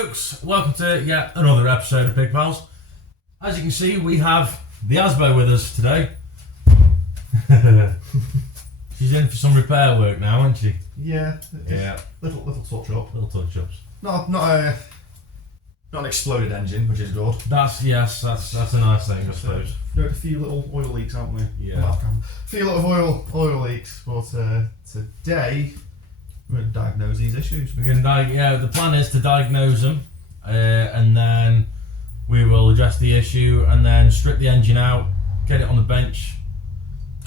folks, welcome to yet another episode of Pig Pals. As you can see, we have the ASBO with us today. She's in for some repair work now, isn't she? Yeah. Yeah. Little touch up. Little touch-ups. Not an exploded engine, which is good. That's a nice thing, I suppose. We had a few little oil leaks, haven't we? Yeah. A few little oil leaks, but today we're going to diagnose these issues. We can the plan is to diagnose them, and then we will address the issue, and then strip the engine out, get it on the bench,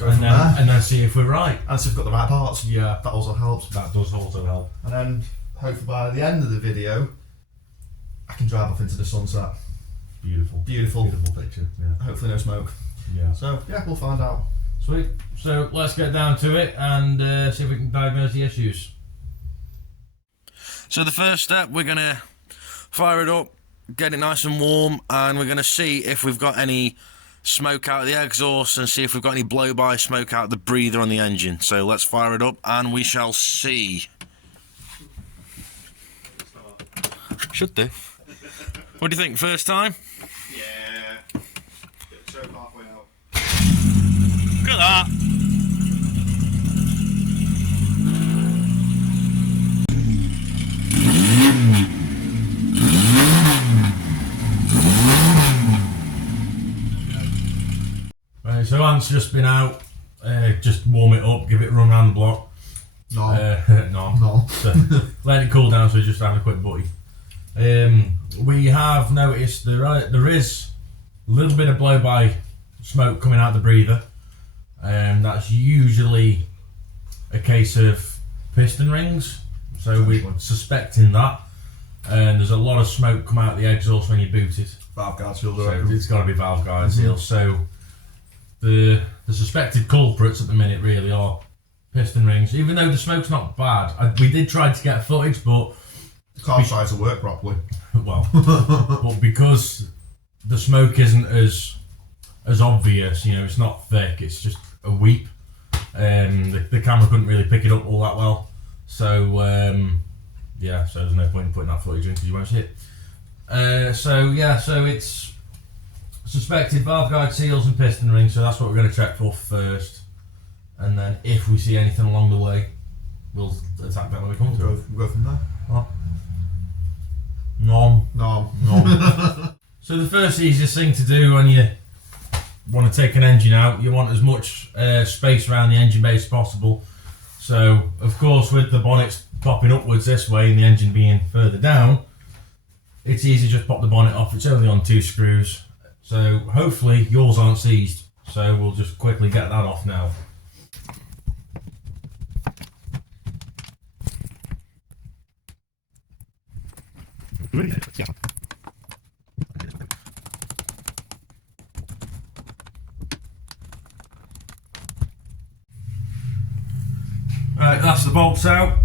and then see if we're right. And so we've got the right parts. Yeah. That also helps. That does also help. And then hopefully by the end of the video, I can drive off into the sunset. Beautiful picture. Yeah. Hopefully no smoke. Yeah. So yeah, we'll find out. Sweet. So let's get down to it and see if we can diagnose the issues. So the first step, we're going to fire it up, get it nice and warm, and we're going to see if we've got any smoke out of the exhaust and see if we've got any blow-by smoke out of the breather on the engine. So let's fire it up and we shall see. Should do. What do you think, first time? Yeah. Get the choke halfway out. Look at that. Right, so Ant's just been out, just warm it up, give it a run around the block. No. So, let it cool down, so just having a quick butty. We have noticed there is a little bit of blow-by smoke coming out of the breather. That's usually a case of piston rings, so we're suspecting that. And there's a lot of smoke come out of the exhaust when you boot it. Valve guard seals. So it's got to be valve guard seals. So the suspected culprits at the minute really are piston rings. Even though the smoke's not bad, we did try to get footage, but the car tries to work properly. Well, but because the smoke isn't as obvious, you know, it's not thick, it's just a weep. The camera couldn't really pick it up all that well, so yeah, so there's no point in putting that footage in because you won't see it. So it's suspected valve guide seals and piston rings, so that's what we're going to check for first, and then if we see anything along the way, we'll attack that when we come to it. We'll go from there. What? Nom. So the first easiest thing to do when you want to take an engine out, you want as much space around the engine bay as possible. So of course, with the bonnets popping upwards this way and the engine being further down, it's easy to just pop the bonnet off. It's only on 2 screws, so hopefully yours aren't seized, so we'll just quickly get that off now. Right, that's the bolts out.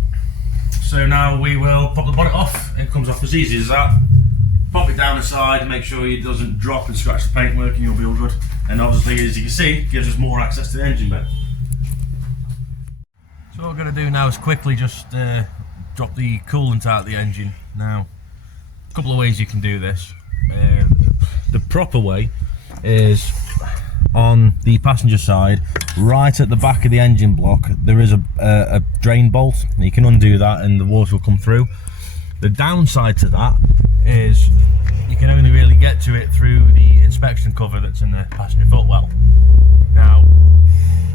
So now we will pop the bonnet off. It comes off as easy as that. Pop it down the side and make sure it doesn't drop and scratch the paintwork, and you'll be all good. And obviously, as you can see, it gives us more access to the engine bay. So what we're going to do now is quickly just drop the coolant out of the engine. Now, a couple of ways you can do this. The proper way is on the passenger side, right at the back of the engine block, there is a drain bolt. You can undo that and the water will come through. The downside to that is you can only really get to it through the inspection cover that's in the passenger footwell. Now,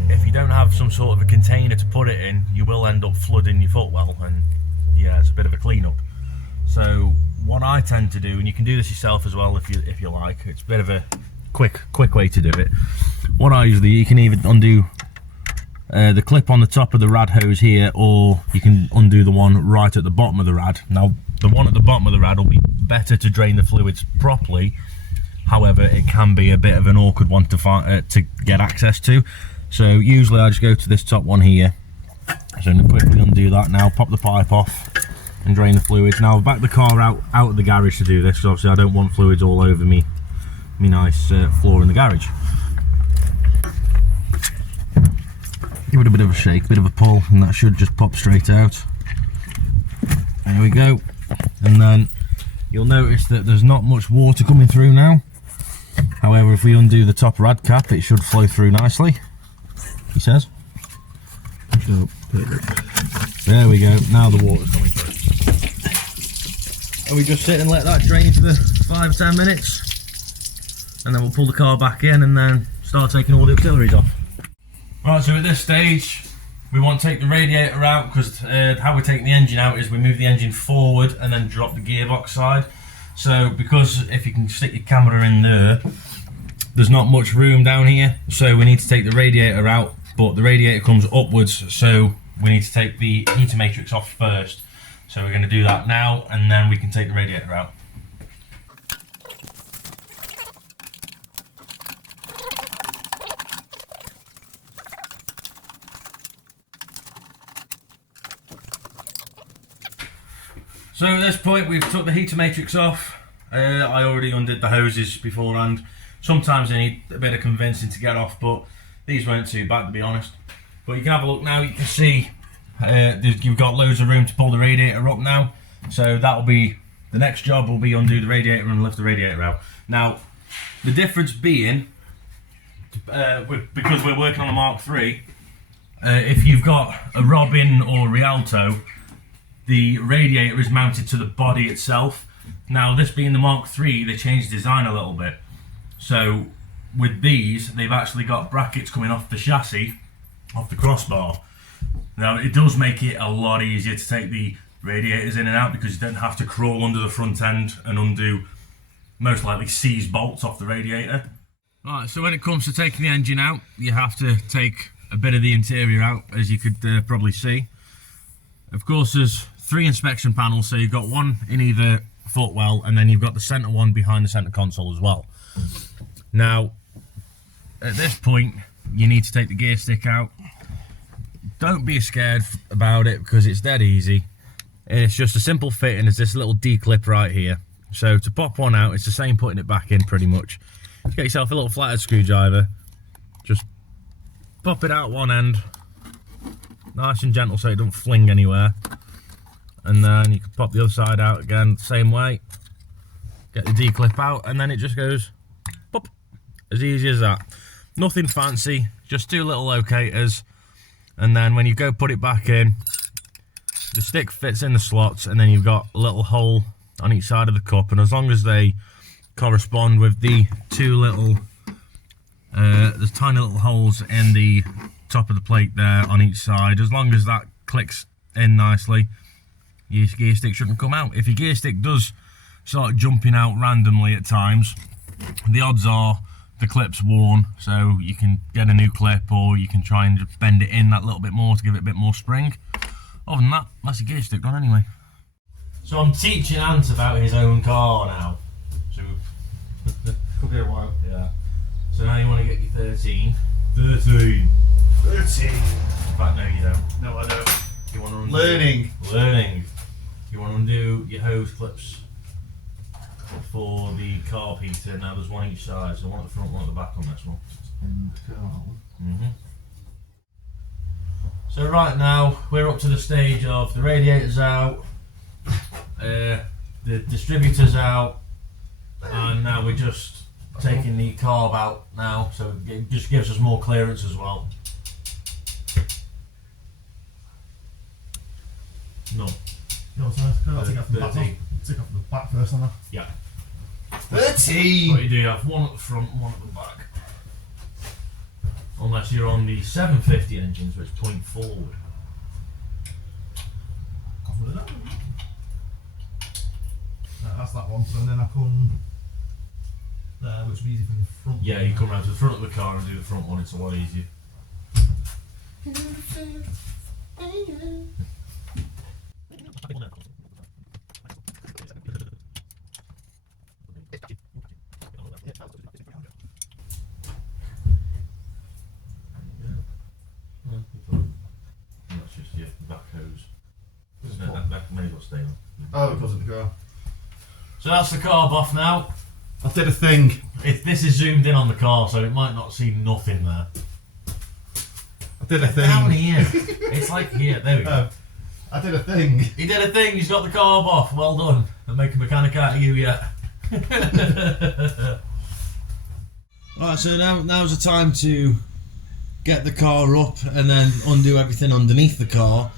if you don't have some sort of a container to put it in, you will end up flooding your footwell, and yeah, it's a bit of a clean-up. So what I tend to do, and you can do this yourself as well if you like, it's a bit of a quick way to do it. What I usually, you can either undo the clip on the top of the rad hose here, or you can undo the one right at the bottom of the rad. Now, the one at the bottom of the rad will be better to drain the fluids properly. However, it can be a bit of an awkward one to get access to. So usually I just go to this top one here. So I'm going to quickly undo that now, pop the pipe off and drain the fluids. Now I've backed the car out of the garage to do this, because obviously I don't want fluids all over me nice floor in the garage. Give it a bit of a shake, bit of a pull, and that should just pop straight out. There we go. And then you'll notice that there's not much water coming through now. However, if we undo the top rad cap, it should flow through nicely, he says. So, there we go, now the water's coming through. And we just sit and let that drain for 5-10 minutes, and then we'll pull the car back in and then start taking all the auxiliaries off. Right, so at this stage, we want to take the radiator out, because how we're taking the engine out is we move the engine forward and then drop the gearbox side. So because if you can stick your camera in there, there's not much room down here, so we need to take the radiator out, but the radiator comes upwards, so we need to take the heater matrix off first. So we're going to do that now, and then we can take the radiator out. So at this point we've took the heater matrix off. I already undid the hoses beforehand. Sometimes they need a bit of convincing to get off, but these weren't too bad, to be honest. But you can have a look now, you can see you've got loads of room to pull the radiator up now. So that'll be, the next job will be undo the radiator and lift the radiator out. Now, the difference being, because we're working on a Mark III, if you've got a Robin or Rialto, the radiator is mounted to the body itself. Now, this being the Mark III, they changed the design a little bit. So with these, they've actually got brackets coming off the chassis, off the crossbar. Now, it does make it a lot easier to take the radiators in and out, because you don't have to crawl under the front end and undo, most likely, seized bolts off the radiator. Right, so when it comes to taking the engine out, you have to take a bit of the interior out, as you could probably see. Of course, there's 3 inspection panels, so you've got one in either footwell, and then you've got the centre one behind the centre console as well. Now, at this point, you need to take the gear stick out. Don't be scared about it, because it's dead easy. It's just a simple fitting. There's this little D-clip right here. So to pop one out, it's the same putting it back in pretty much. Get yourself a little flathead screwdriver. Just pop it out one end. Nice and gentle so it don't fling anywhere. And then you can pop the other side out again, same way. Get the D-clip out, and then it just goes pop. As easy as that. Nothing fancy, just 2 little locators. And then when you go put it back in, the stick fits in the slots, and then you've got a little hole on each side of the cup, and as long as they correspond with the 2 little there's tiny little holes in the top of the plate there on each side, as long as that clicks in nicely, your gear stick shouldn't come out. If your gear stick does start jumping out randomly at times, the odds are the clip's worn, so you can get a new clip, or you can try and just bend it in that little bit more to give it a bit more spring. Other than that, that's your gear stick done anyway. So I'm teaching Ant about his own car now. So Could be a while. yeah. So now you want to get your 13. 13. In fact, no, you don't. No, I don't. You want to undo, Learning. You want to undo your hose clips for the carb heater. Now there's one each side, so one at the front, one at the back on this one. So right now we're up to the stage of the radiators out, the distributors out, and now we're just taking the carb out now, so it just gives us more clearance as well. No. No, sorry. I'll take off the back. Take off the back first, on that. Yeah. 13! What you do, you have one at the front, one at the back. Unless you're on the 750 engines, which point forward. That's that one, so then I come there, which would be easy from the front. Yeah, you come around to the front of the car and do the front one, it's a lot easier. That's just your back hose. That may as well stay on. Oh, because of the car. So that's the carb off now. I did a thing. This is zoomed in on the car, so it might not see nothing there. I did a thing. Down here. It's like here. There we go. I did a thing. He did a thing, he's got the carb off. Well done. I'm making a mechanic out of you yet. Right, so now's the time to get the car up and then undo everything underneath the car.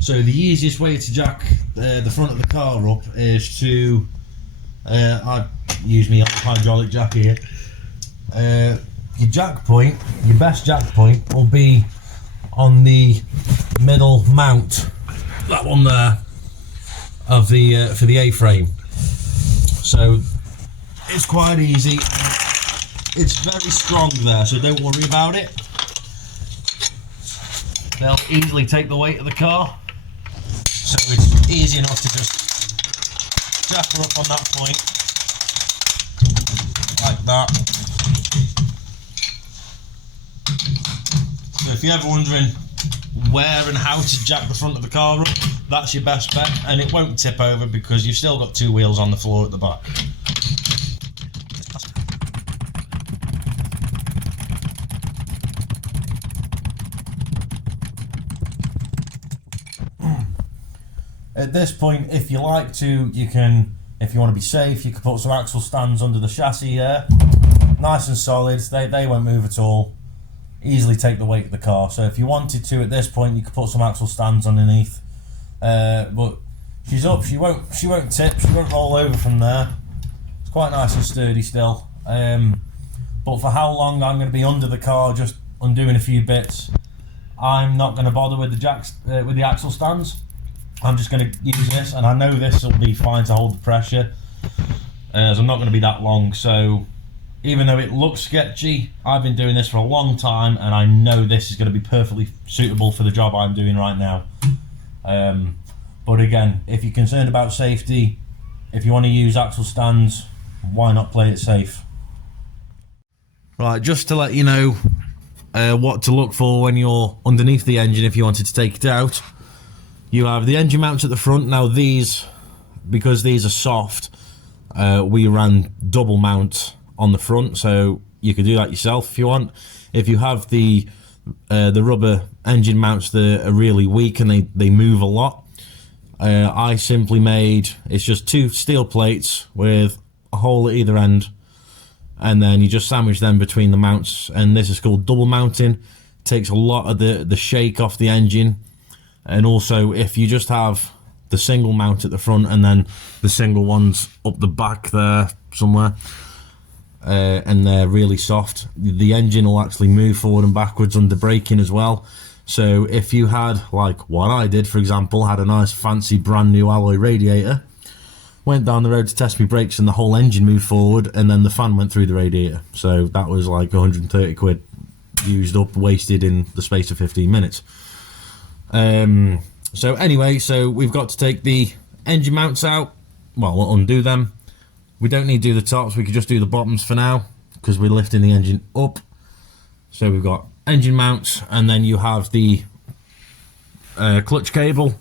So the easiest way to jack the front of the car up is to I use my hydraulic jack here. Your jack point, your best jack point will be on the middle mount, that one there, of the for the A-frame. So it's quite easy. It's very strong there, so don't worry about it. They'll easily take the weight of the car, so it's easy enough to just jack her up on that point, like that. So if you're ever wondering where and how to jack the front of the car up, that's your best bet, and it won't tip over because you've still got two wheels on the floor at the back. At this point, if you like to, you can, if you want to be safe, you can put some axle stands under the chassis here. Nice and solid, they won't move at all. Easily take the weight of the car. So if you wanted to at this point, you could put some axle stands underneath. But she's up, she won't tip, she won't roll over from there. It's quite nice and sturdy still. But for how long I'm going to be under the car, just undoing a few bits, I'm not going to bother with the jacks, with the axle stands. I'm just going to use this, and I know this will be fine to hold the pressure, as I'm not going to be that long. So even though it looks sketchy, I've been doing this for a long time, and I know this is going to be perfectly suitable for the job I'm doing right now. But again, if you're concerned about safety, if you want to use axle stands, why not play it safe? Right, just to let you know what to look for when you're underneath the engine if you wanted to take it out. You have the engine mounts at the front. Now these, because these are soft, we ran double mount on the front, so you could do that yourself if you want. If you have the rubber engine mounts that are really weak and they move a lot, I simply made, it's just two steel plates with a hole at either end, and then you just sandwich them between the mounts, and this is called double mounting. Takes a lot of the shake off the engine. And also, if you just have the single mount at the front and then the single ones up the back there somewhere, and they're really soft, the engine will actually move forward and backwards under braking as well. So if you had, like what I did, for example, had a nice fancy brand new alloy radiator, went down the road to test my brakes and the whole engine moved forward, and then the fan went through the radiator. So that was like 130 quid used up, wasted in the space of 15 minutes. So anyway, so we've got to take the engine mounts out. Well, we'll undo them. We don't need to do the tops, we could just do the bottoms for now because we're lifting the engine up. So we've got engine mounts, and then you have the clutch cable.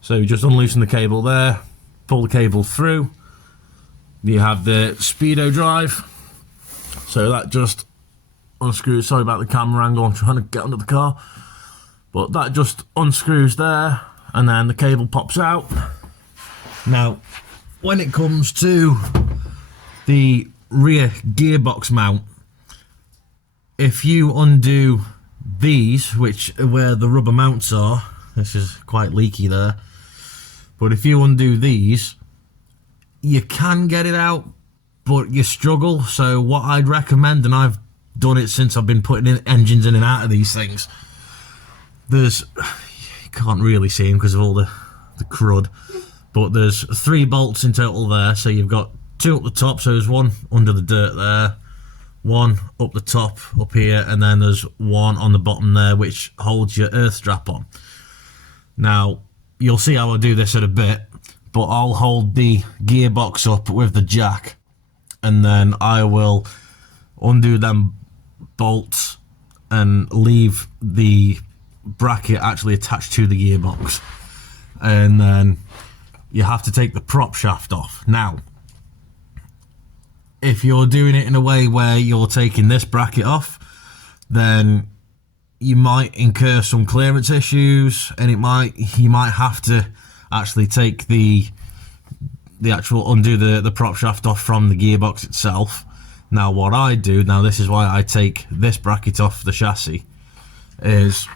So you just unloosen the cable there, pull the cable through. You have the speedo drive, so that just unscrews. Sorry about the camera angle, I'm trying to get under the car. But that just unscrews there, and then the cable pops out. Now, when it comes to the rear gearbox mount, if you undo these, which are where the rubber mounts are, this is quite leaky there, but if you undo these, you can get it out, but you struggle. So what I'd recommend, and I've done it since I've been putting in engines in and out of these things, there's, you can't really see them because of all the crud, but there's 3 bolts in total there. So you've got 2 up the top, so there's 1 under the dirt there, 1 up the top up here, and then there's 1 on the bottom there which holds your earth strap on. Now you'll see how I do this in a bit, but I'll hold the gearbox up with the jack, and then I will undo them bolts and leave the bracket actually attached to the gearbox, and then you have to take the prop shaft off. Now if you're doing it in a way where you're taking this bracket off, then you might incur some clearance issues, and you might have to actually take the actual undo the prop shaft off from the gearbox itself. Now what I do, now this is why I take this bracket off the chassis, is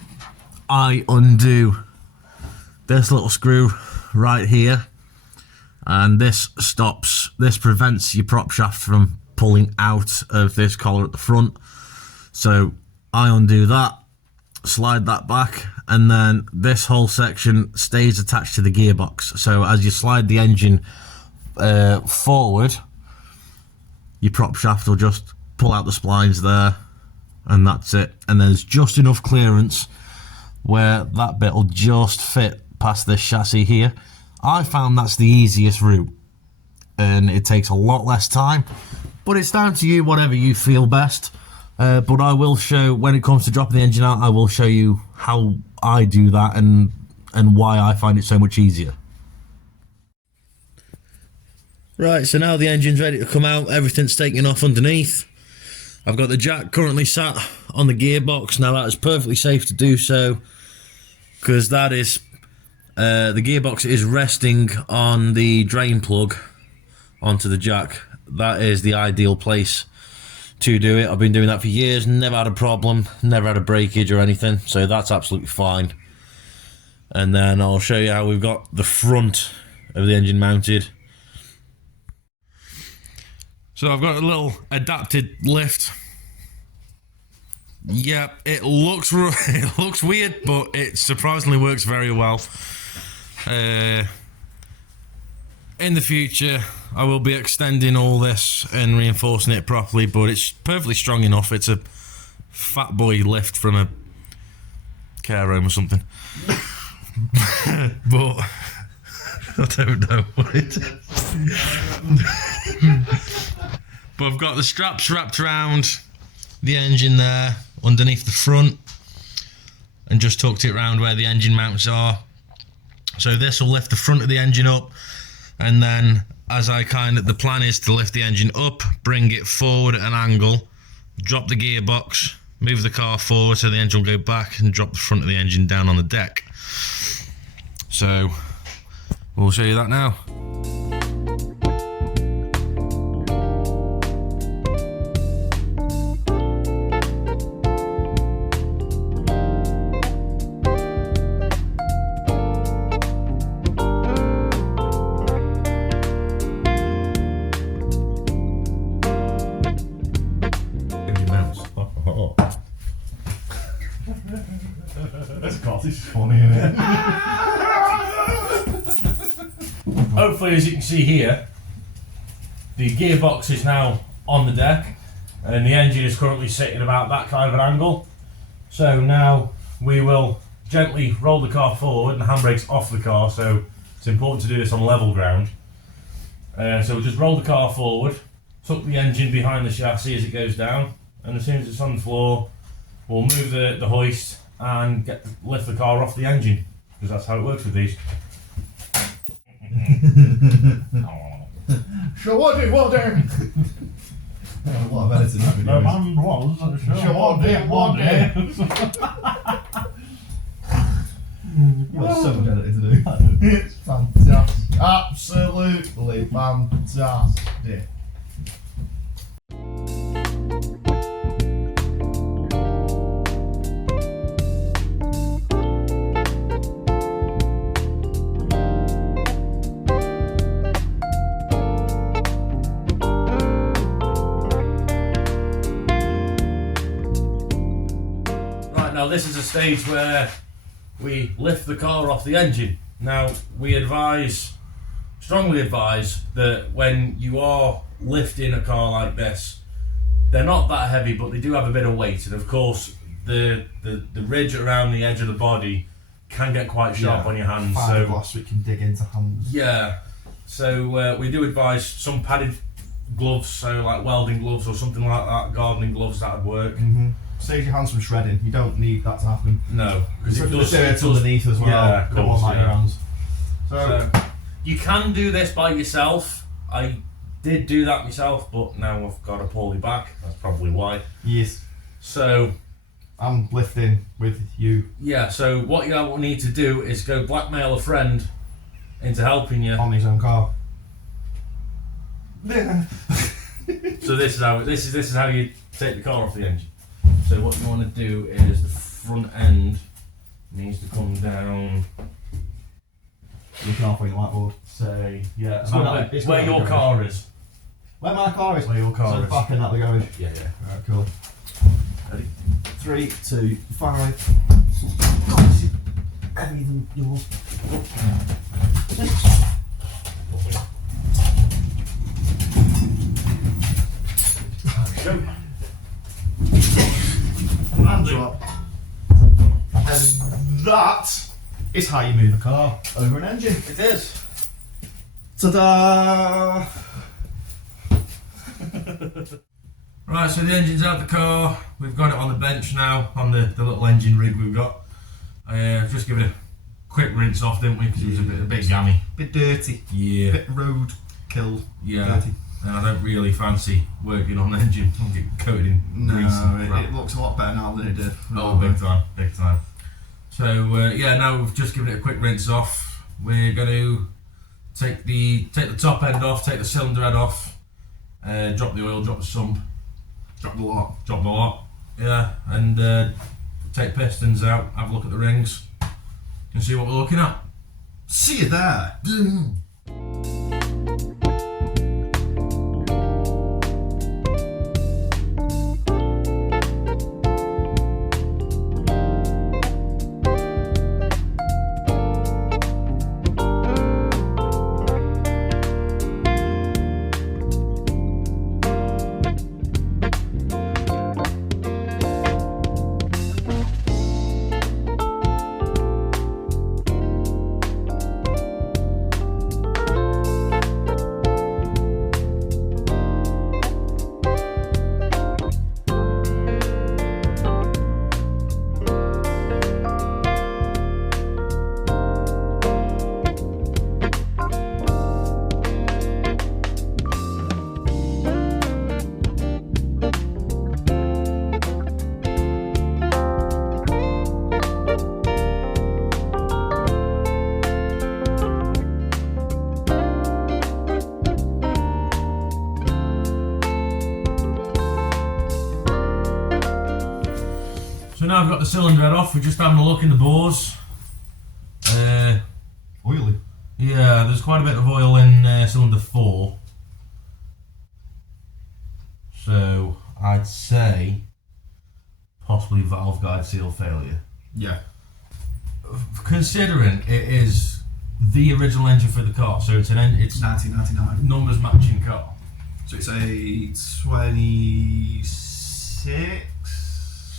I undo this little screw right here, and this prevents your prop shaft from pulling out of this collar at the front. So I undo that, slide that back, and then this whole section stays attached to the gearbox. So as you slide the engine forward, your prop shaft will just pull out the splines there, and that's it. And there's just enough clearance where that bit will just fit past this chassis here. I found that's the easiest route, and it takes a lot less time, but it's down to you, whatever you feel best. But I will show, when it comes to dropping the engine out, I will show you how I do that and why I find it so much easier. Right, so now the engine's ready to come out, everything's taken off underneath. I've got the jack currently sat on the gearbox. Now that is perfectly safe to do so, because that is, the gearbox is resting on the drain plug onto the jack. That is the ideal place to do it. I've been doing that for years, never had a problem, never had a breakage or anything, so that's absolutely fine. And then I'll show you how we've got the front of the engine mounted. So I've got a little adapted lift. Yeah, it looks weird, but it surprisingly works very well. In the future, I will be extending all this and reinforcing it properly, but it's perfectly strong enough. It's a fat boy lift from a care home or something. But I don't know what it is. But I've got the straps wrapped around the engine there underneath the front, and just tucked it around where the engine mounts are. So this will lift the front of the engine up, and then the plan is to lift the engine up, bring it forward at an angle, drop the gearbox, move the car forward so the engine will go back, and drop the front of the engine down on the deck. So we'll show you that now. This is funny, isn't it? Hopefully, as you can see here, the gearbox is now on the deck, and the engine is currently sitting about that kind of an angle. So now we will gently roll the car forward, and the handbrake's off the car, so it's important to do this on level ground. So we'll just roll the car forward, tuck the engine behind the chassis as it goes down, and as soon as it's on the floor, we'll move the hoist and lift the car off the engine, because that's how it works with these. Sure, what do? What of editing that video. The man was Sure, what do? You've got so much editing to do. It's fantastic. Absolutely fantastic. Now this is a stage where we lift the car off the engine. Now we strongly advise that when you are lifting a car like this, they're not that heavy, but they do have a bit of weight, and of course the ridge around the edge of the body can get quite sharp on your hands. Fiberglass, so it can dig into hands. Yeah, so we do advise some padded gloves, so like welding gloves or something like that, gardening gloves, that would work. Mm-hmm. Saves your hands from shredding. You don't need that to happen. No, because it does underneath as well. Yeah, don't want that your hands. So you can do this by yourself. I did do that myself, but now I've got a poorly back. That's probably why. Yes. So I'm lifting with you Yeah, so what you need to do is go blackmail a friend into helping you. on his own car. So this is how you take the car off the engine. So what you want to do is the front end needs to come down. Looking off on your whiteboard. Say It's where your car is. Where my car is? Where your car So is. back in that the garage. Yeah. Alright, cool. Ready? 3, 2, 5. God, this is heavier than yours. And drop. And that is how you move a car over an engine. It is. Ta-da! Right, so the engine's out the car. We've got it on the bench now, on the little engine rig we've got. Just give it a quick rinse off, didn't we? Because it was a bit gammy. Bit dirty. Yeah. Bit road killed. Yeah. Dirty. And I don't really fancy working on the engine. I'll get coated in grease. No, it looks a lot better now than it did. Oh, big time. So now we've just given it a quick rinse off. We're going to take the top end off, take the cylinder head off, drop the oil, drop the sump, Drop the lot. drop the lot. Yeah, and take pistons out, have a look at the rings, and see what we're looking at. See you there. So now I've got the cylinder head off, we're just having a look in the bores. Oily. Yeah, there's quite a bit of oil in cylinder 4. So I'd say possibly valve guide seal failure. Yeah. Considering it is the original engine for the car, so it's 1999. numbers matching car. So it's a 26.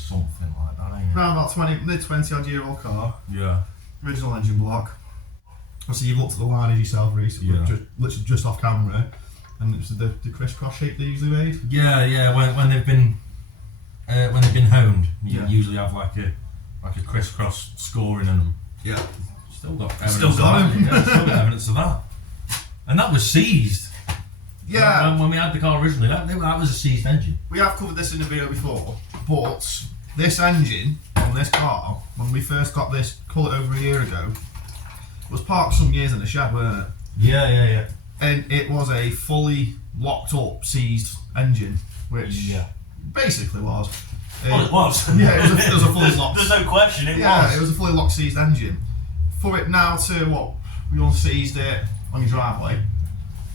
Something like that, ain't it? Around about mid 20 odd year old car. Yeah. Original engine block. Obviously, you've looked at the lineage yourself recently, Yeah. literally just off camera, and it's the crisscross shape they usually made. Yeah. When they've been honed, you Yeah. usually have like a crisscross scoring in them. Yeah. Still got evidence. Still got of that. him. Yeah, still got evidence of that. And that was seized. Yeah. When we had the car originally, that was a seized engine. We have covered this in a video before, but this engine on this car, when we first got this, call it over a year ago, was parked some years in a shed, weren't it? Yeah. And it was a fully locked up, seized engine, which basically was. Well, it was. Yeah, it was a fully locked. There's no question, it Yeah, was. it was a fully locked, seized engine. For it now to what? We all seized it on your driveway.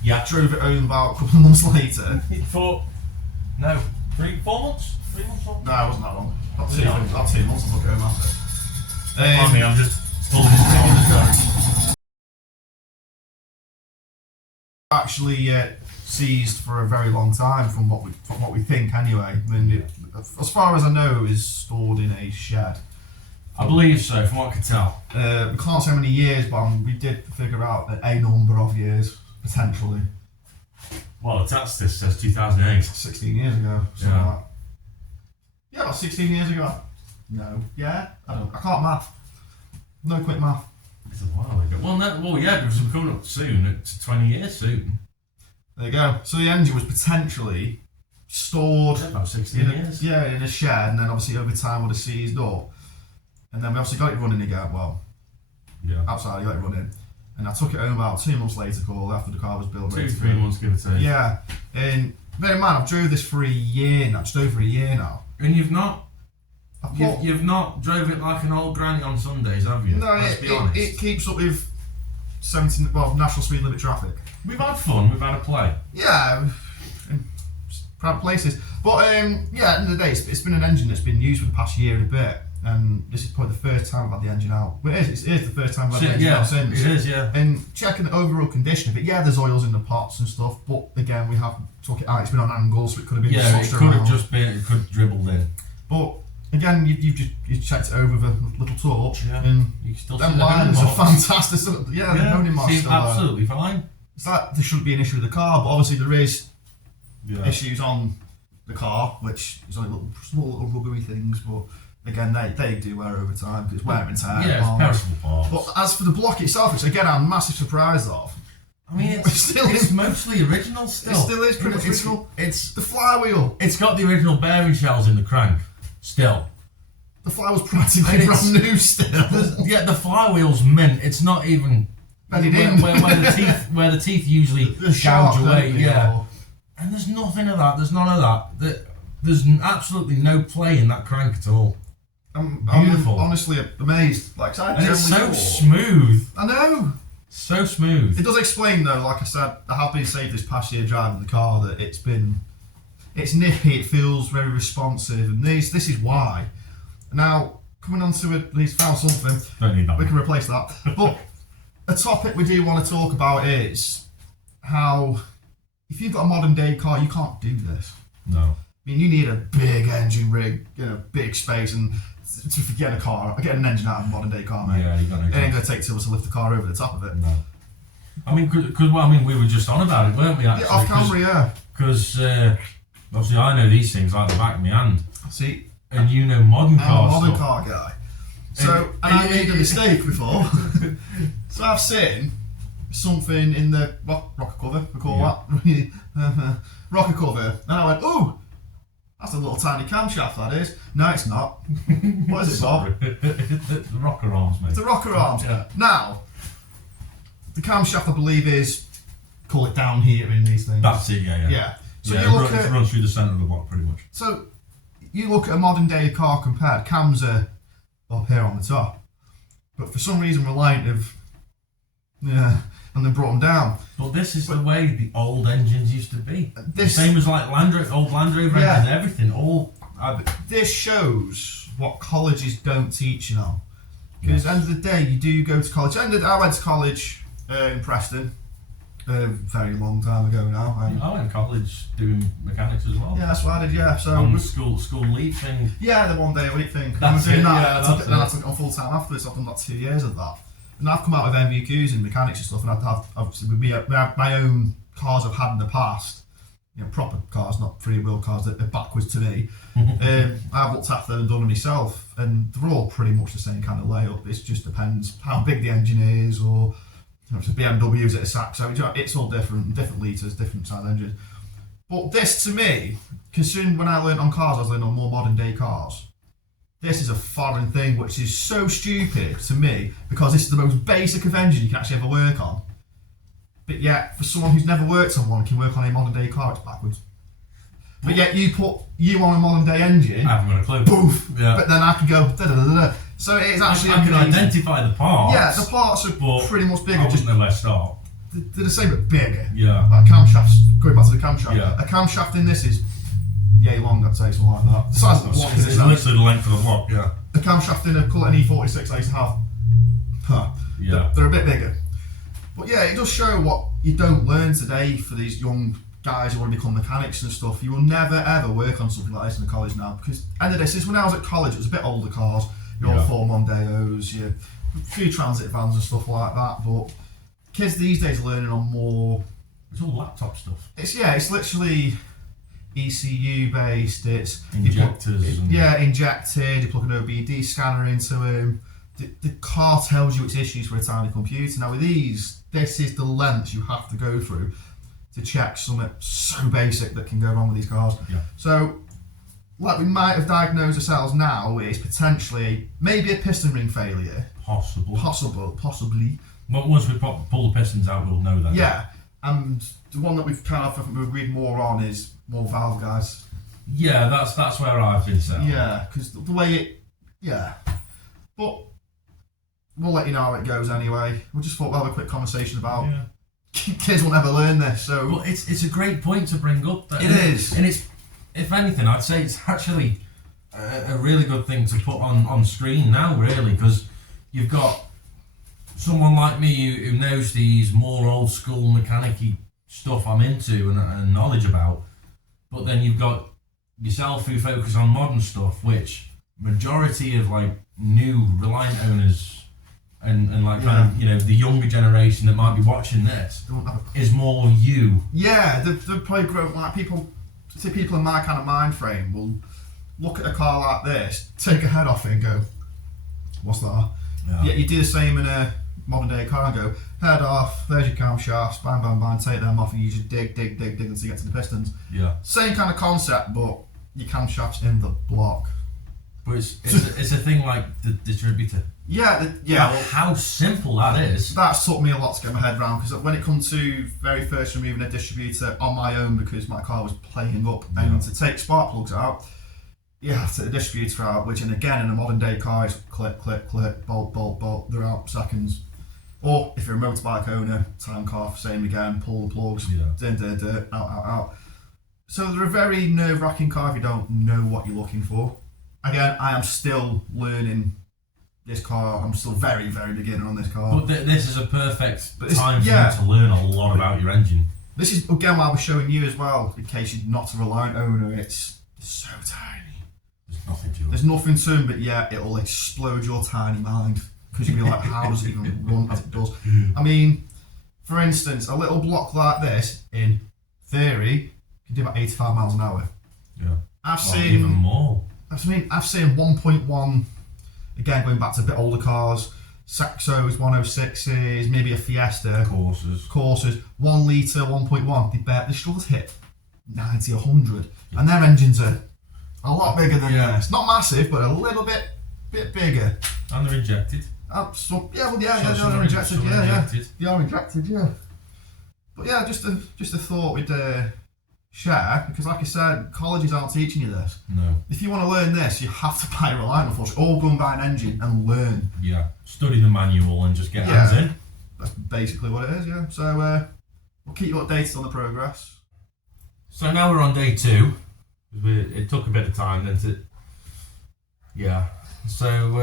Yeah. Drove it home about a couple of months later. For 4 months? 3 months? No, it wasn't that long. About Was it not? 2 months I took it home after. Pardon me, I'm just pulling this thing on the track. Actually seized for a very long time from what we think anyway. I mean, as far as I know, it is stored in a shed. I believe so, from what I can tell. We can't say how many years, but we did figure out a number of years potentially. Well, the tax list says 2008. 16 years ago. Something Yeah. like that. Yeah, about 16 years ago. No. Yeah. I can't math. No quick math. It's a while ago. Well, yeah, because we're coming up soon. It's 20 years soon. There you go. So the engine was potentially stored about 16 in years. in a shed, and then obviously over time would have seized up. And then we obviously got it running again. Well, outside, I got it running. And I took it home about 2 months later, after the car was built. 2-3 months, give or take. Yeah. And bear in mind, I've drove this for a year now, just over a year now. And you've not drove it like an old granny on Sundays, have you? No, Let's be honest. it keeps up with national speed limit traffic. We've had fun, we've had a play. Yeah, in private places. But at the end of the day, it's been an engine that's been used for the past year and a bit. And this is probably the first time I've had the engine out. Well, it is the first time I've had the engine out since. It is, yeah. And checking the overall condition of it, there's oils in the pots and stuff, but again, we have took it out. It's been on angle, so it could have been it could have just been, it could have dribbled in. But again, you checked it over with a little torch, and you can still them see the lines are marks. fantastic. The honing marks seem still absolutely fine. It's like there shouldn't be an issue with the car, but obviously there is issues on the car, which is only small little rubbery things, but again, they do wear over time because it's wear and tear. Yeah, it's perishable parts. But as for the block itself, which again I'm massive surprised of. I mean, it's mostly original still. It still is pretty much original. It's the flywheel. It's got the original bearing shells in the crank still. The flywheel's practically brand new still. The flywheel's mint. It's not even where the teeth usually gouge away. Yeah. And there's nothing of that. There's none of that. There's absolutely no play in that crank at all. I'm beautiful. Honestly amazed. And it's so smooth. I know. So smooth. It does explain though, like I said, I have been saved this past year driving the car that it's nippy, it feels very responsive, and this is why. Now, coming on to it, he's found something. Don't need that. We can replace that. But a topic we do want to talk about is how if you've got a modern day car, you can't do this. No. I mean, you need a big engine rig, big space, and to get an engine out of a modern day car, mate. Yeah, you got no it ain't gonna take too much to lift the car over the top of it. No. I mean, because we were just on about it, weren't we? Actually, off camera, Because obviously, I know these things like the back of my hand. See, and you know modern cars. I'm a modern car guy. So, and I made a mistake before. So I've seen something in the rocker cover. We call that rocker cover, and I went, "Ooh, that's a little tiny camshaft. That is." No, it's not. What is it, Bob? The rocker arms, mate. It's the rocker arms. Yeah. Now, the camshaft, I believe, is call it down here in these things. That's it. Yeah. So you look at it runs through the centre of the block, pretty much. So you look at a modern day car compared, cams are up here on the top, but for some reason Reliant and they brought them down. But this is the way the old engines used to be. Same as like old Land Rover engines, everything. This shows what colleges don't teach you now. Because at the end of the day, you do go to college. I went to college in Preston a very long time ago now. I went to college doing mechanics as well. Yeah, that's what I did. Yeah, so on the school leave thing. Yeah, the 1 day a week thing. That's doing it. That. Yeah, I took it on full time afterwards. I've done like 2 years of that, and I've come out with MVQs in mechanics and stuff. And I've obviously with me, my own cars I've had in the past, proper cars, not free wheel cars that are backwards to me. I've looked after them and done them myself, and they're all pretty much the same kind of layup. It just depends how big the engine is, or if it's a BMW, is it a Saxo? It's all different litres, different size engines. But this, to me, considering when I learned on cars, I was learning on more modern day cars. This is a foreign thing, which is so stupid to me, because this is the most basic of engine you can actually ever work on. But yet, for someone who's never worked on one, can work on a modern day car, it's backwards. But yet, you on a modern day engine, I haven't got a clue. Poof! Yeah. But then I can go da da da da. So it's actually I can identify the parts. Yeah, the parts are pretty much bigger. I wouldn't know where to start. They're the same but bigger. Yeah. Like camshafts, going back to the camshaft. Yeah. A camshaft in this is yay long, I'd say, something like that. The size of the block is It's literally the length of the block, yeah. A camshaft in a call it an E46 I used to have. Yeah. They're a bit bigger. But yeah, it does show what you don't learn today for these young guys who want to become mechanics and stuff. You will never ever work on something like this in the college now, because end of this is when I was at college, it was a bit older cars, your old Ford Mondeos, your few transit vans and stuff like that. But kids these days are learning on more. It's all laptop stuff. It's literally ECU based. It's injectors. Injected. You plug an OBD scanner into them. The car tells you its issues for a tiny computer. Now with these, this is the lengths you have to go through. to check something so basic that can go wrong with these cars. Yeah. So, like we might have diagnosed ourselves now is potentially maybe a piston ring failure. Possibly. Well, once we pull the pistons out, we'll know that. Yeah, and the one that we've kind of I think we've agreed more on is more valve guys. Yeah, that's where I've been set. Yeah, because the way it, yeah, but we'll let you know how it goes anyway. We just thought we'll have a quick conversation about kids will never learn this. So, well, it's a great point to bring up. It is, and it's, if anything, I'd say it's actually a really good thing to put on screen now, really, because you've got someone like me who knows these more old school mechanic-y stuff I'm into and knowledge about, but then you've got yourself who focus on modern stuff, which majority of like new Reliant owners and like kind of, you know, the younger generation that might be watching this is more you. Yeah, they've probably grown like people in my kind of mind frame will look at a car like this, take a head off it and go, what's that? Yeah, you do the same in a modern day car and go, head off, there's your camshafts, bang, bang, bang, take them off and you just dig until you get to the pistons. Yeah. Same kind of concept, but your camshafts in the block. But it's a thing like the distributor. Yeah. How simple that is. That took me a lot to get my head around, because when it comes to very first removing a distributor on my own because my car was playing up and to take spark plugs out, you have to take the distributor out, which, and again, in a modern day car is click, click, click, bolt, bolt, bolt, they're out seconds. Or if you're a motorbike owner, tank off, same again, pull the plugs, out. So they're a very nerve-wracking car if you don't know what you're looking for. Again, I am still learning this car. I'm still very, very beginner on this car. But this is a perfect time for you to learn a lot about your engine. This is, again, why I was showing you as well, in case you're not a Reliant owner, it's so tiny. There's nothing to it. There's nothing to them, but yeah, it'll explode your tiny mind. Because you'll be like, how does it even run as it does? I mean, for instance, a little block like this, in theory, can do about 85 miles an hour. Yeah. I've seen even more. I've seen 1.1, again, going back to a bit older cars, Saxos, 106s, maybe a Fiesta. Corsas, 1 litre, 1.1. They struggle to hit 90, 100. And their engines are a lot bigger than this. Not massive, but a little bit bigger. And they're injected. They're injected. They are injected, yeah. But yeah, just a thought we'd share, because like I said, colleges aren't teaching you this. No. If you want to learn this, you have to buy a Reliant, unfortunately, or go and buy an engine and learn. Yeah. Study the manual and just get hands in. That's basically what it is, yeah. So we'll keep you updated on the progress. So now we're on day 2. It took a bit of time then to... Yeah. So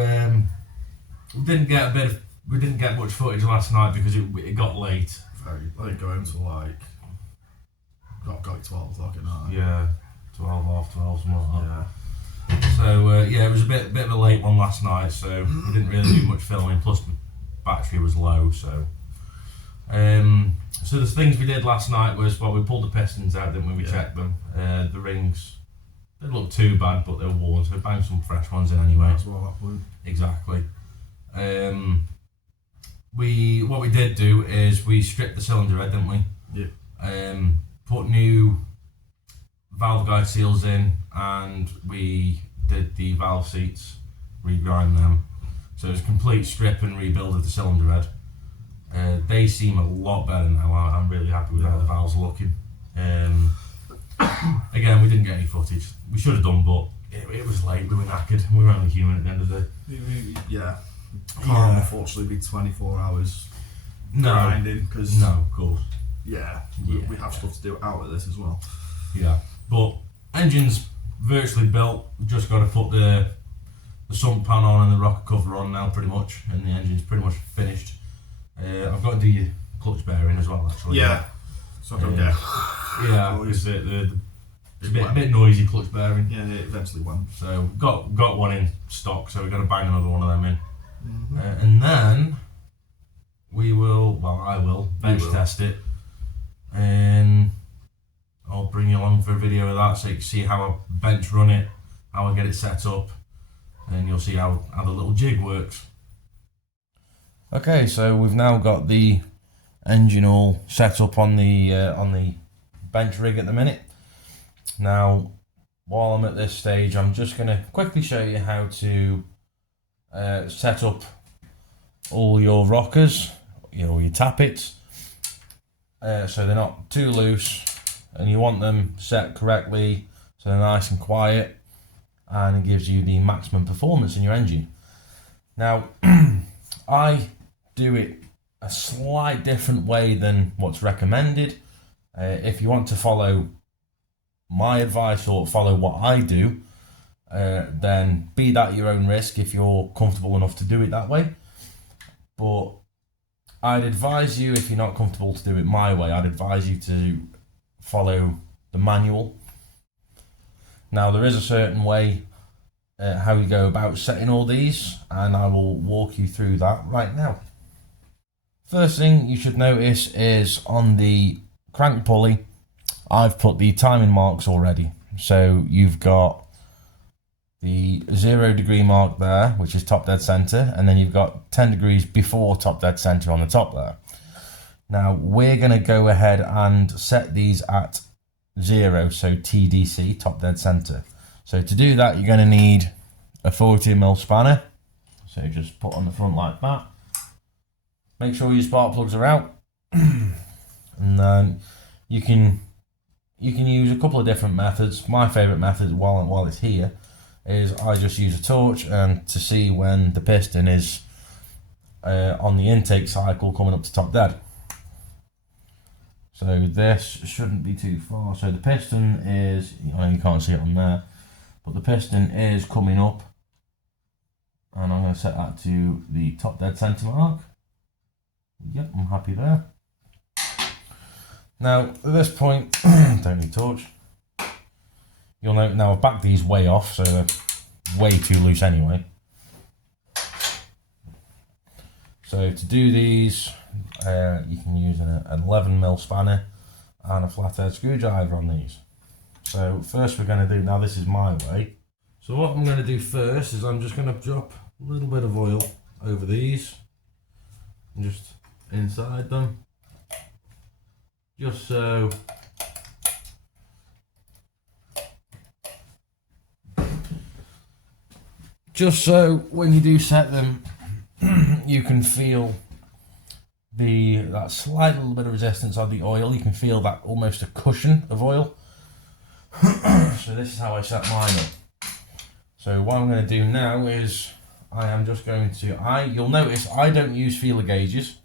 we didn't get much footage last night because it got late. I didn't go home till like got 12 o'clock at night. Yeah, 12, half 12, something like that. Yeah. So it was a bit of a late one last night. So we didn't really do much filming. Plus the battery was low. So the things we did last night was, well, we pulled the pistons out, didn't we? We checked them. The rings, they didn't look too bad, but they were worn, so we banged some fresh ones in anyway. That's what that point. Exactly. What we did do is we stripped the cylinder head, didn't we? Yeah. Put new valve guide seals in, and we did the valve seats, regrind them. So it was a complete strip and rebuild of the cylinder head. They seem a lot better now. I'm really happy with how the valves are looking. Again, we didn't get any footage. We should have done, but it was late. We were knackered. We were only human at the end of the day. Yeah. Can't unfortunately be 24 hours grinding, because no, of course. We have stuff to do out of this as well. Yeah, but engine's virtually built. We've just got to put the sump pan on and the rocker cover on now, pretty much, and the engine's pretty much finished. I've got to do your clutch bearing as well, actually. Yeah. So I don't get. Yeah, because it's a bit noisy, clutch bearing. Yeah, it eventually went. So got one in stock, so we've got to bang another one of them in. And then I will bench test it, and I'll bring you along for a video of that so you can see how I bench run it, how I get it set up, and you'll see how the little jig works. Okay, so we've now got the engine all set up on the bench rig at the minute. Now, while I'm at this stage, I'm just going to quickly show you how to set up all your rockers, your tappets, so they're not too loose, and you want them set correctly so they're nice and quiet, and it gives you the maximum performance in your engine. Now, I do it a slight different way than what's recommended. If you want to follow my advice or follow what I do, then be that your own risk if you're comfortable enough to do it that way. But I'd advise you, if you're not comfortable to do it my way, I'd advise you to follow the manual. Now, there is a certain way how you go about setting all these, and I will walk you through that right now. First thing you should notice is on the crank pulley, I've put the timing marks already. So you've got the 0 degree mark there, which is top dead center, and then you've got 10 degrees before top dead center on the top there. Now we're going to go ahead and set these at 0, so TDC, top dead center. So to do that, you're going to need a 40mm spanner. So just put on the front like that. Make sure your spark plugs are out, and then you can use a couple of different methods. My favorite method while it's here is I just use a torch and to see when the piston is on the intake cycle coming up to top dead. So this shouldn't be too far. So the piston is, I know you can't see it on there, but the piston is coming up, and I'm going to set that to the top dead center mark. Yep, I'm happy there. Now at this point, don't need torch. You'll note now I've backed these way off, so they're way too loose anyway. So to do these, you can use an 11mm spanner and a flathead screwdriver on these. So first we're going to do, now this is my way. So what I'm going to do first is I'm just going to drop a little bit of oil over these, and just inside them, just so when you do set them, you can feel that slight little bit of resistance of the oil. You can feel that almost a cushion of oil. So this is how I set mine up. So what I'm going to do now is I am just going to, you'll notice I don't use feeler gauges.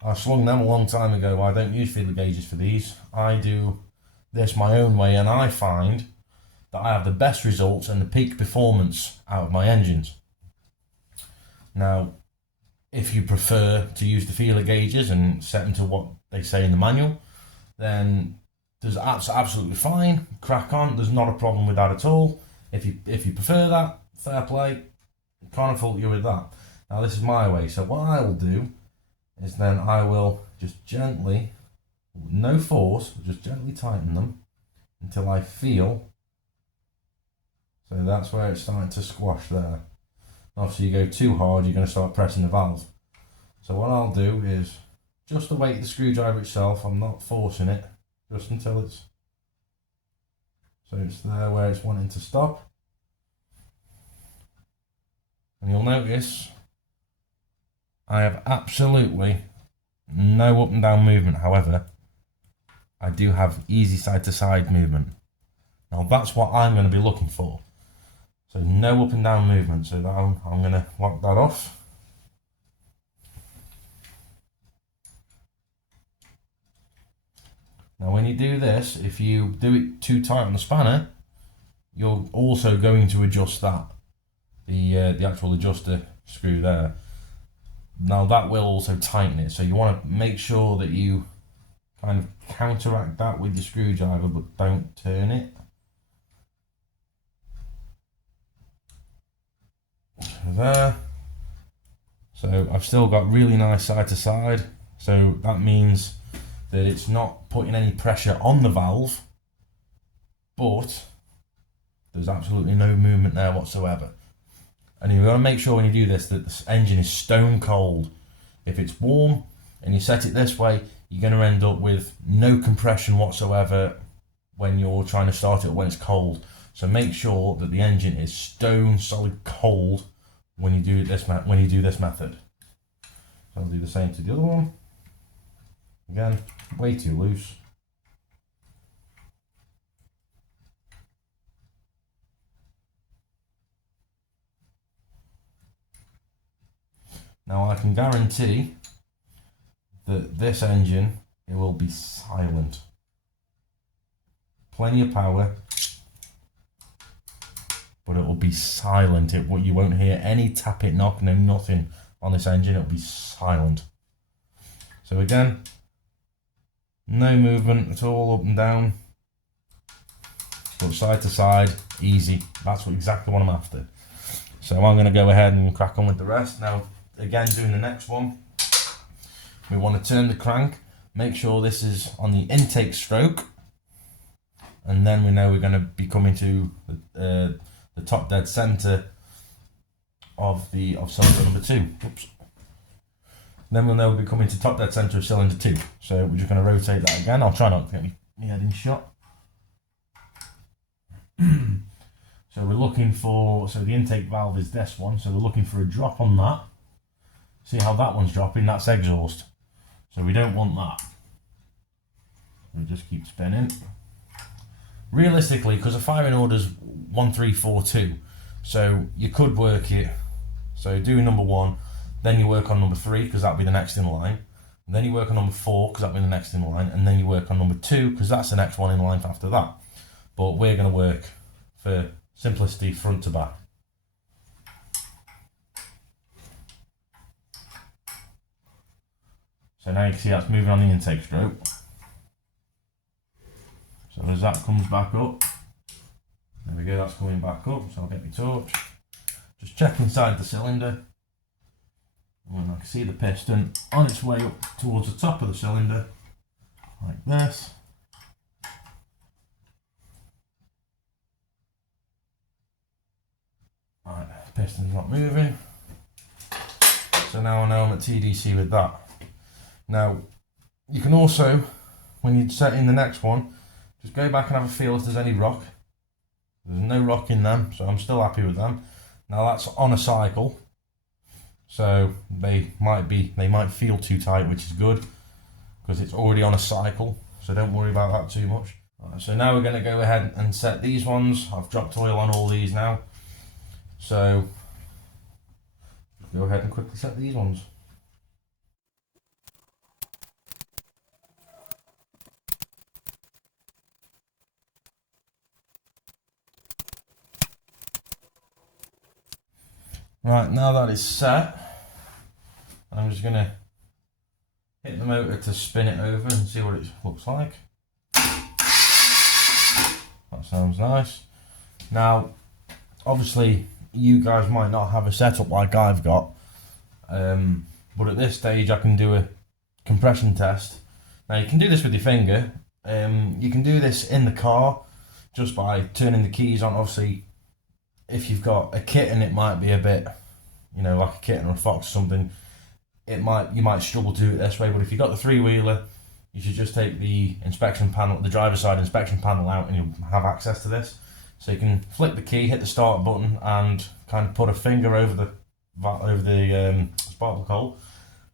I slung them a long time ago. I don't use feeler gauges for these. I do this my own way, and I find that I have the best results and the peak performance out of my engines. Now, if you prefer to use the feeler gauges and set them to what they say in the manual, then there's absolutely fine. Crack on. There's not a problem with that at all. If you prefer that, fair play. Can't fault you with that. Now this is my way. So what I will do is then I will just gently, no force, just gently tighten them until I feel. So that's where it's starting to squash there. Obviously you go too hard, you're going to start pressing the valve. So what I'll do is just await the screwdriver itself. I'm not forcing it, just until it's, so it's there where it's wanting to stop. And you'll notice I have absolutely no up and down movement. However, I do have easy side to side movement. Now that's what I'm going to be looking for. So no up and down movement. So that I'm going to lock that off. Now when you do this, if you do it too tight on the spanner, you're also going to adjust that, the actual adjuster screw there. Now that will also tighten it, so you want to make sure that you kind of counteract that with the screwdriver, but don't turn it. So there. So I've still got really nice side to side, so that means that it's not putting any pressure on the valve, but there's absolutely no movement there whatsoever. And you've got to make sure when you do this that the engine is stone cold. If it's warm, and you set it this way, you're going to end up with no compression whatsoever when you're trying to start it when it's cold. So make sure that the engine is stone solid cold when you do this method. I'll do the same to the other one. Again, way too loose. Now I can guarantee that this engine, it will be silent. Plenty of power, but it will be silent. You won't hear any tap it, knock, no nothing on this engine. It will be silent. So again, no movement at all, up and down, but side to side, easy. That's exactly what I'm after. So I'm going to go ahead and crack on with the rest. Now, again, doing the next one, we want to turn the crank, make sure this is on the intake stroke, and then we know we're going to be coming to the top dead center of cylinder number 2. Oops. Then we'll know we'll be coming to top dead center of cylinder 2. So we're just going to rotate that again. I'll try not to get my head in shot. So we're looking for, so the intake valve is this one, so we're looking for a drop on that. See how that one's dropping? That's exhaust. So we don't want that. We'll just keep spinning. Realistically, because a firing order's 1342, so you could work it. So do number 1, then you work on number 3 because that'll be the next in line. And then you work on number 4 because that'll be the next in line, and then you work on number 2 because that's the next one in line after that. But we're going to work for simplicity front to back. So now you can see that's moving on the intake stroke. So as that comes back up, there we go, that's coming back up. So I'll get my torch, just check inside the cylinder, and I can see the piston on its way up towards the top of the cylinder, like this. Right, the piston's not moving. So now I know I'm at TDC with that. Now, you can also, when you set in the next one, just go back and have a feel if there's any rock. There's no rock in them, so I'm still happy with them. Now that's on a cycle, so they might feel too tight, which is good, because it's already on a cycle, so don't worry about that too much. Right, so now we're going to go ahead and set these ones. I've dropped oil on all these now, so go ahead and quickly set these ones. Right, now that is set, I'm just going to hit the motor to spin it over and see what it looks like. That sounds nice. Now, obviously, you guys might not have a setup like I've got, but at this stage I can do a compression test. Now, you can do this with your finger. You can do this in the car just by turning the keys on. Obviously, if you've got a kitten, it might be a bit, like a kitten or a fox or something, you might struggle to do it this way. But if you've got the 3-wheeler, you should just take the inspection panel, the driver's side inspection panel out, and you'll have access to this. So you can flick the key, hit the start button, and kind of put a finger over the spark plug hole,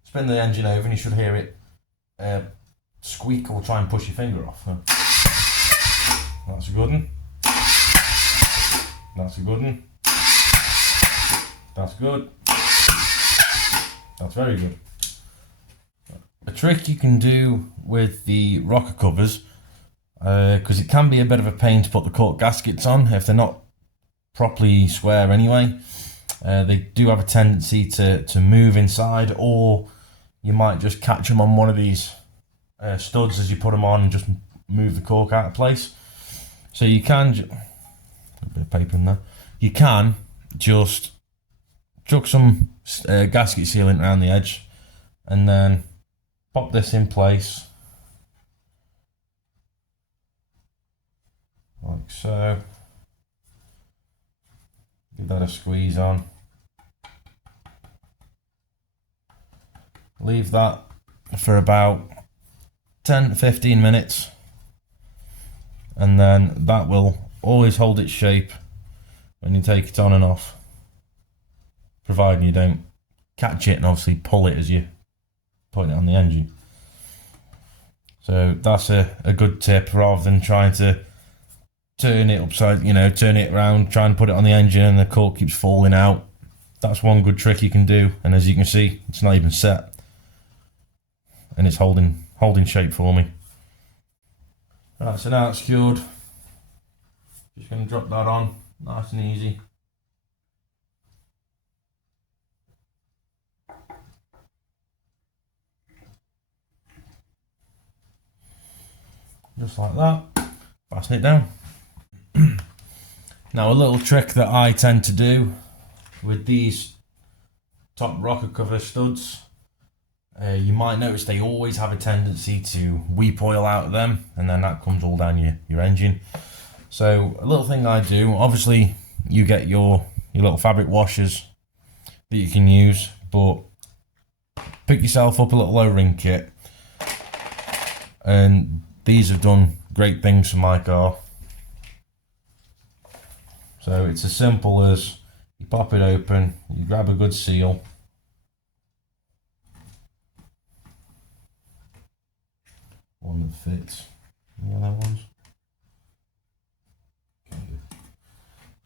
spin the engine over, and you should hear it squeak or try and push your finger off. That's a good one. That's a good one. That's good. That's very good. A trick you can do with the rocker covers, because it can be a bit of a pain to put the cork gaskets on if they're not properly square anyway. They do have a tendency to move inside, or you might just catch them on one of these studs as you put them on and just move the cork out of place. So you can, a bit of paper in there, you can just chuck some gasket sealant around the edge and then pop this in place like so. Give that a squeeze on. Leave that for about 10 to 15 minutes, and then that will always hold its shape when you take it on and off, providing you don't catch it and obviously pull it as you put it on the engine. So that's a good tip, rather than trying to turn it upside, turn it around, try and put it on the engine and the cork keeps falling out. That's one good trick you can do, and as you can see, it's not even set and it's holding shape for me. Right, so now it's secured. Just going to drop that on, nice and easy. Just like that, fasten it down. Now, a little trick that I tend to do with these top rocker cover studs, you might notice they always have a tendency to weep oil out of them, and then that comes all down your engine. So a little thing I do, obviously you get your little fabric washers that you can use, but pick yourself up a little O-ring kit, and these have done great things for my car. So it's as simple as you pop it open, you grab a good seal, one that fits, any other ones.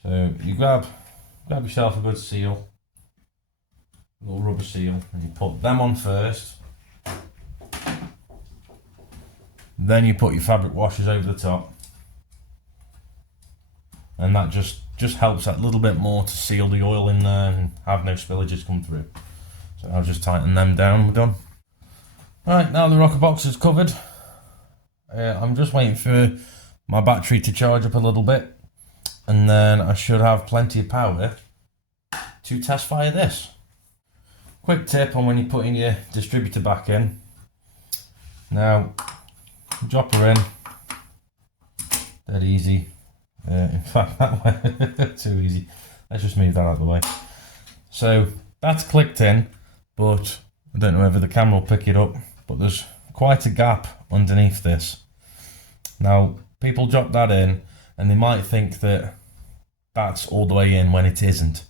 So you grab yourself a good seal, a little rubber seal, and you put them on first. Then you put your fabric washers over the top, and that just helps that little bit more to seal the oil in there and have no spillages come through. So I'll just tighten them down and we're done. Right, now the rocker box is covered. I'm just waiting for my battery to charge up a little bit, and then I should have plenty of power to test fire this. Quick tip on when you're putting your distributor back in. Now, drop her in, dead easy. In fact, that way, too easy. Let's just move that out of the way. So that's clicked in, but I don't know whether the camera will pick it up, but there's quite a gap underneath this. Now, people drop that in and they might think that that's all the way in when it isn't.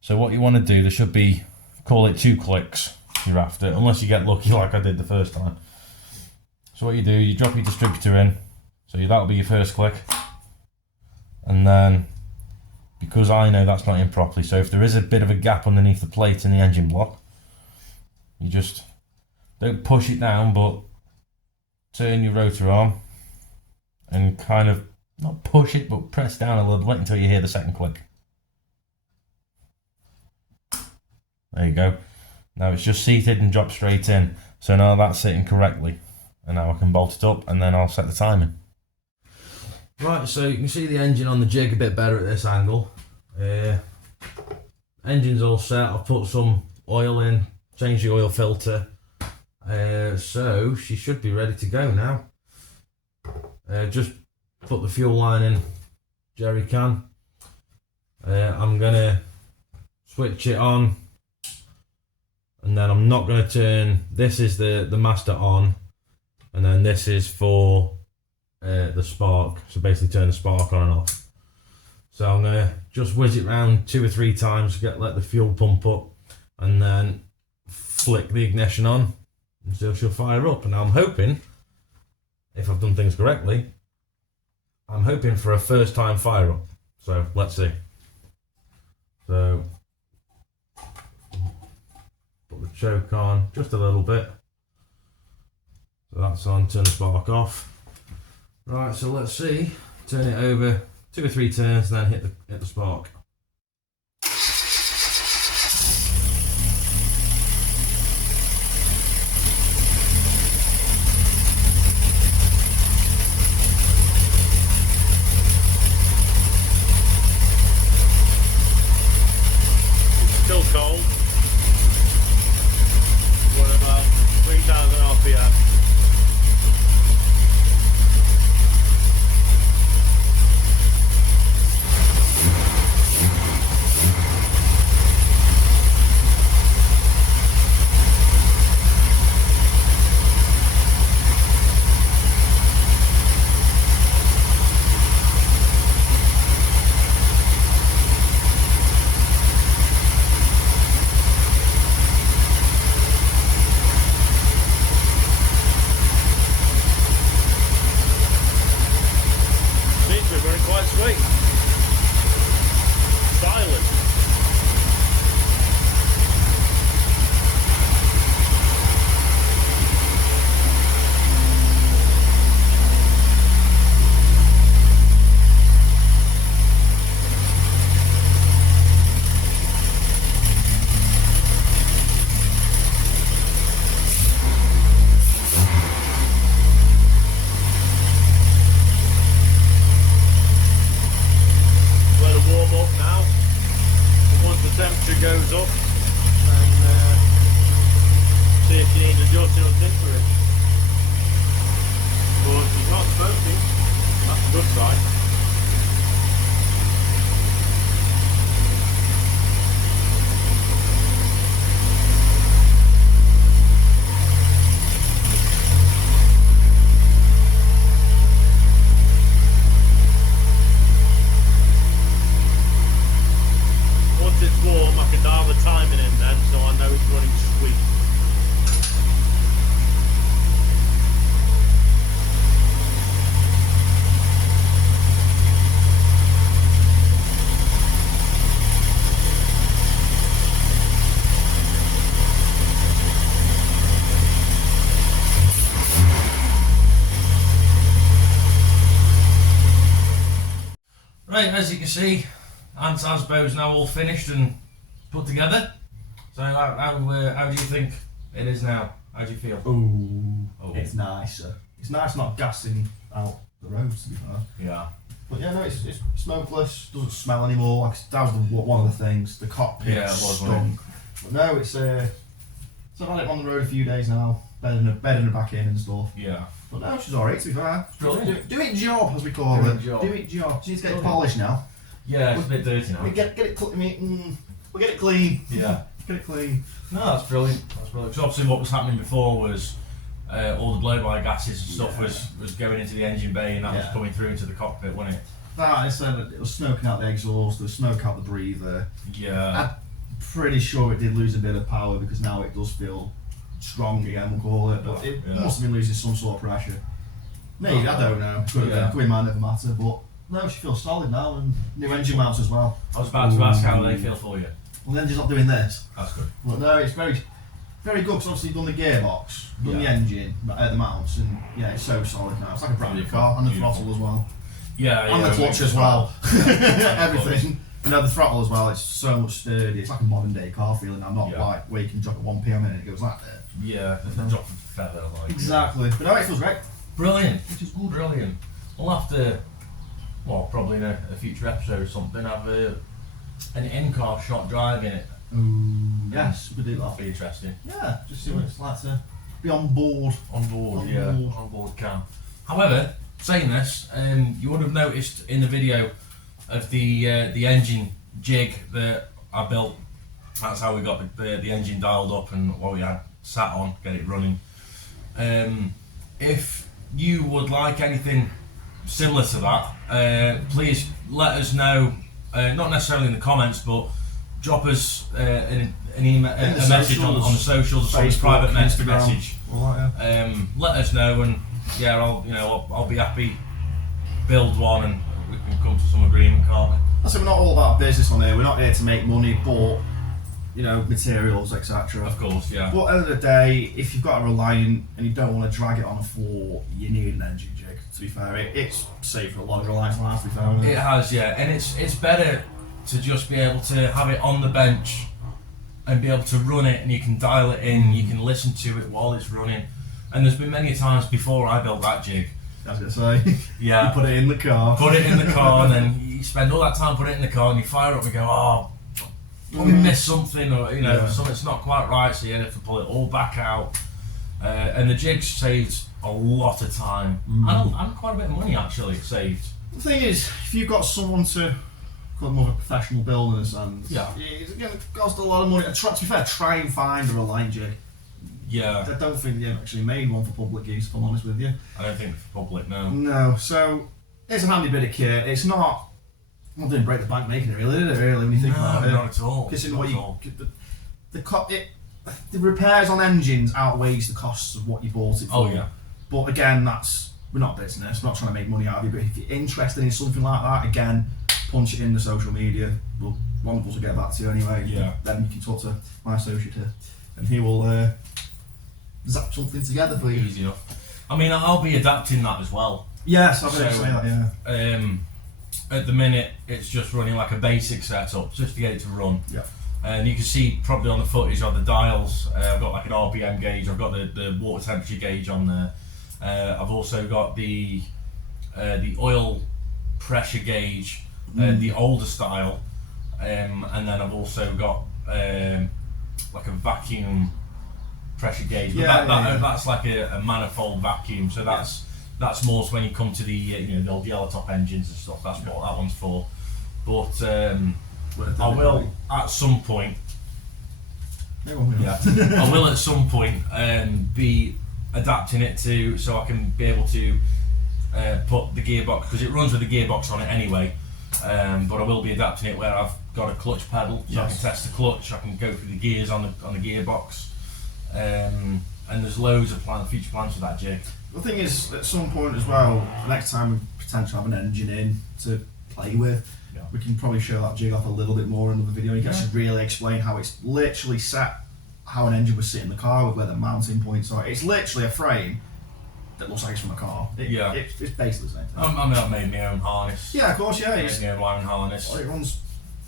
So what you want to do, there should be, call it 2 clicks you're after, unless you get lucky like I did the first time. So what you do, you drop your distributor in, so that'll be your first click. And then, because I know that's not in properly, so if there is a bit of a gap underneath the plate in the engine block, you just don't push it down, but turn your rotor arm and kind of, not push it, but press down a little bit until you hear the second click. There you go. Now it's just seated and dropped straight in. So now that's sitting correctly. And now I can bolt it up and then I'll set the timing. Right, so you can see the engine on the jig a bit better at this angle. Engine's all set, I've put some oil in, changed the oil filter. So she should be ready to go now. Just put the fuel line in jerry can. I'm gonna switch it on, and then I'm not gonna turn, this is the master on, and then this is for the spark, so basically turn the spark on and off. So I'm gonna just whiz it round 2 or 3 times, let the fuel pump up, and then flick the ignition on until she'll fire up. And now I'm hoping, if I've done things correctly, I'm hoping for a first time fire up. So let's see. So put the choke on just a little bit. So that's on, turn the spark off. Right, so let's see. Turn it over 2 or 3 turns, then hit the spark. Still cold. We're about 3,000 RPM. actually running quite sweet. Silent. Goes up and see if you need adjusting or tinkering. But it's not smoking, that's a good sign. Once it's warm, I can dial the timing in then, so I know it's running sweet. Right, as you can see, ASBO's now all finished and put together. So how do you think it is now? How do you feel? Oh, it's nicer. It's nice not gassing out the roads, to be fair. Yeah. But yeah, no, it's smokeless, doesn't smell anymore. Like, that was one of the things. The cockpit stunk. But no, so I've had it on the road a few days now, bedding her back in and stuff. Yeah. But no, she's alright, to be fair. Brilliant. Do it job, as we call it. Do it job. She needs to get it polished now. Yeah, it's a bit dirty now. We'll get it clean. Yeah. Get it clean. No, that's brilliant. That's brilliant. Because obviously what was happening before was all the blow-by gases and stuff was going into the engine bay, and that was coming through into the cockpit, wasn't it? I said it was smoking out the exhaust, there was smoke out the breather. Yeah. I'm pretty sure it did lose a bit of power because now it does feel strong again, we'll call it, but it must have been losing some sort of pressure. Maybe, I don't know. Could have been, might never matter, but no, she feels solid now, and new engine mounts as well. I was about to ask how they feel for you. Well, the engine's not doing this. That's good. But no, it's very good because obviously you've done the gearbox, done the engine, the mounts, and yeah, it's so solid now. It's like a brand new car, and the throttle as well. Yeah, and the clutch as well. Everything. You know, the throttle as well, it's so much sturdy. It's like a modern day car feeling now, not like where you can drop at 1 p.m. and it goes like that. Yeah, there's no drop of feather. Like, exactly. But no, it feels great. Brilliant. Which is good. Brilliant. We'll have to, well, probably in a future episode or something, have an in-car shot driving it. Yes, we do that. That'll be interesting. Yeah, just see what it's like to be on board. On board car. However, saying this, you would have noticed in the video of the engine jig that I built. That's how we got the engine dialed up and what we had sat on, get it running. If you would like anything similar to that, please let us know. Not necessarily in the comments, but drop us an email, a message on the socials, Facebook, a private message. Let us know, and yeah, I'll be happy. Build one, and we can come to some agreement, can't we? I said we're not all about business on here. We're not here to make money, but materials, etc. Of course, yeah. But at the end of the day, if you've got a Reliant and you don't want to drag it on a floor, you need an engine jig. To be fair, it's saved for a lot of Reliance lines. To be fair, it has, yeah, and it's better to just be able to have it on the bench and be able to run it, and you can dial it in, you can listen to it while it's running. And there's been many times before I built that jig. I was going to say, yeah, you put it in the car. Put it in the car, and then you spend all that time putting it in the car, and you fire up and go, oh, we missed something, or something's not quite right, so you have to pull it all back out. And the jig saved a lot of time, and quite a bit of money actually saved. The thing is, if you've got someone to call more of a professional builder, and it's going to cost a lot of money. To be fair, try and find a Reliant jig. Yeah. I don't think they've actually made one for public use, if I'm honest with you. I don't think for public, no. No, so it's a handy bit of kit. It's not didn't break the bank making it, really, did it? Really, when you think about it, not at all. The repairs on engines outweighs the costs of what you bought it for. Oh yeah. But again, that's we're not business, we're not trying to make money out of you, but if you're interested in something like that, again, punch it in the social media. One of us will get back to you anyway. Yeah. Then you can talk to my associate here, and he will zap something together for you. Easy enough. I mean, I'll be adapting that as well. Yes, I've heard you say that, yeah. At the minute, it's just running like a basic setup, just to get it to run. Yeah. And you can see probably on the footage of the dials, I've got like an RPM gauge, I've got the water temperature gauge on there. I've also got the oil pressure gauge, the older style, and then I've also got like a vacuum pressure gauge. But that's like a manifold vacuum, so that's more so when you come to the the old yellow top engines and stuff. That's what that one's for. But I will at some point. I will at some point be adapting it so I can be able to put the gearbox, because it runs with the gearbox on it anyway. But I will be adapting it where I've got a clutch pedal, so I can test the clutch. I can go through the gears on the gearbox, and there's loads of future plans for that jig. The thing is, at some point as well, next time we potentially have an engine in to play with, we can probably show that jig off a little bit more in the video. You can actually really explain how it's literally set, how an engine would sit in the car with where the mounting points are. It's literally a frame that looks like it's from a car. It's basically the same thing. I mean, I've made my own harness. Yeah, of course, yeah. Made my own wiring harness. It runs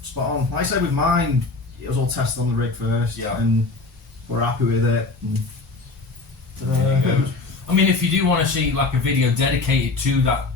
spot on. Like I said with mine, it was all tested on the rig first, and we're happy with it. And, there you go. I mean, if you do want to see like a video dedicated to that,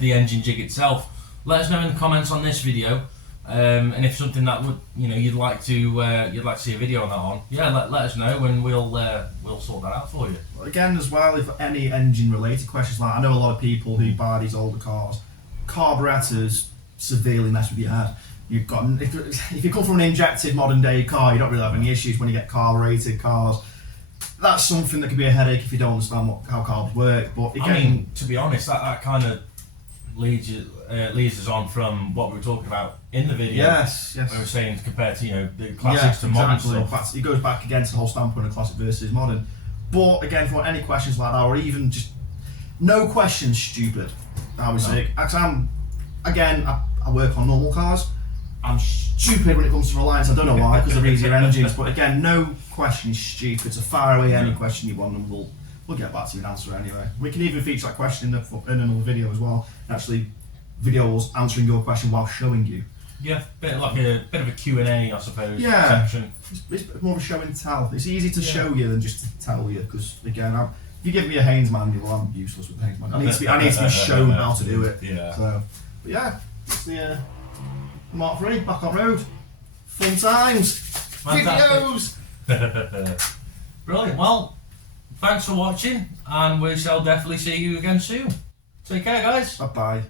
the engine jig itself, let us know in the comments on this video. And if something that would you'd like to see a video on that let us know, and we'll sort that out for you. Again, as well, if any engine related questions, like I know a lot of people who buy these older cars, carburetors severely mess with your head. You've got if you come from an injected modern day car, you don't really have any issues when you get carbureted cars. That's something that could be a headache if you don't understand how carbs work. But again, I mean, to be honest, that kind of leads us on from what we were talking about in the video. Yes. We were saying compared to the classics to modern stuff. It goes back again to the whole standpoint of classic versus modern. But again, if you want any questions like that, or even just no questions stupid, I would say. I work on normal cars. I'm stupid when it comes to Reliance. I don't know why, because of easier engines. But again, no question is stupid. So fire away any question you want, and we'll get back to you and answer it anyway. We can even feature that question in another video as well. Actually, video us answering your question while showing you. Yeah, bit of a Q&A, I suppose. Section. It's more of a show and tell. It's easy to show you than just to tell you, because again, if you give me a Haynes manual, I'm useless with the Haynes manual. I need to be shown how to do it. Yeah. So, but yeah, it's the Mark 3 back on road. Fun times. Videos. Brilliant. Well, thanks for watching, and we shall definitely see you again soon. Take care, guys. Bye bye.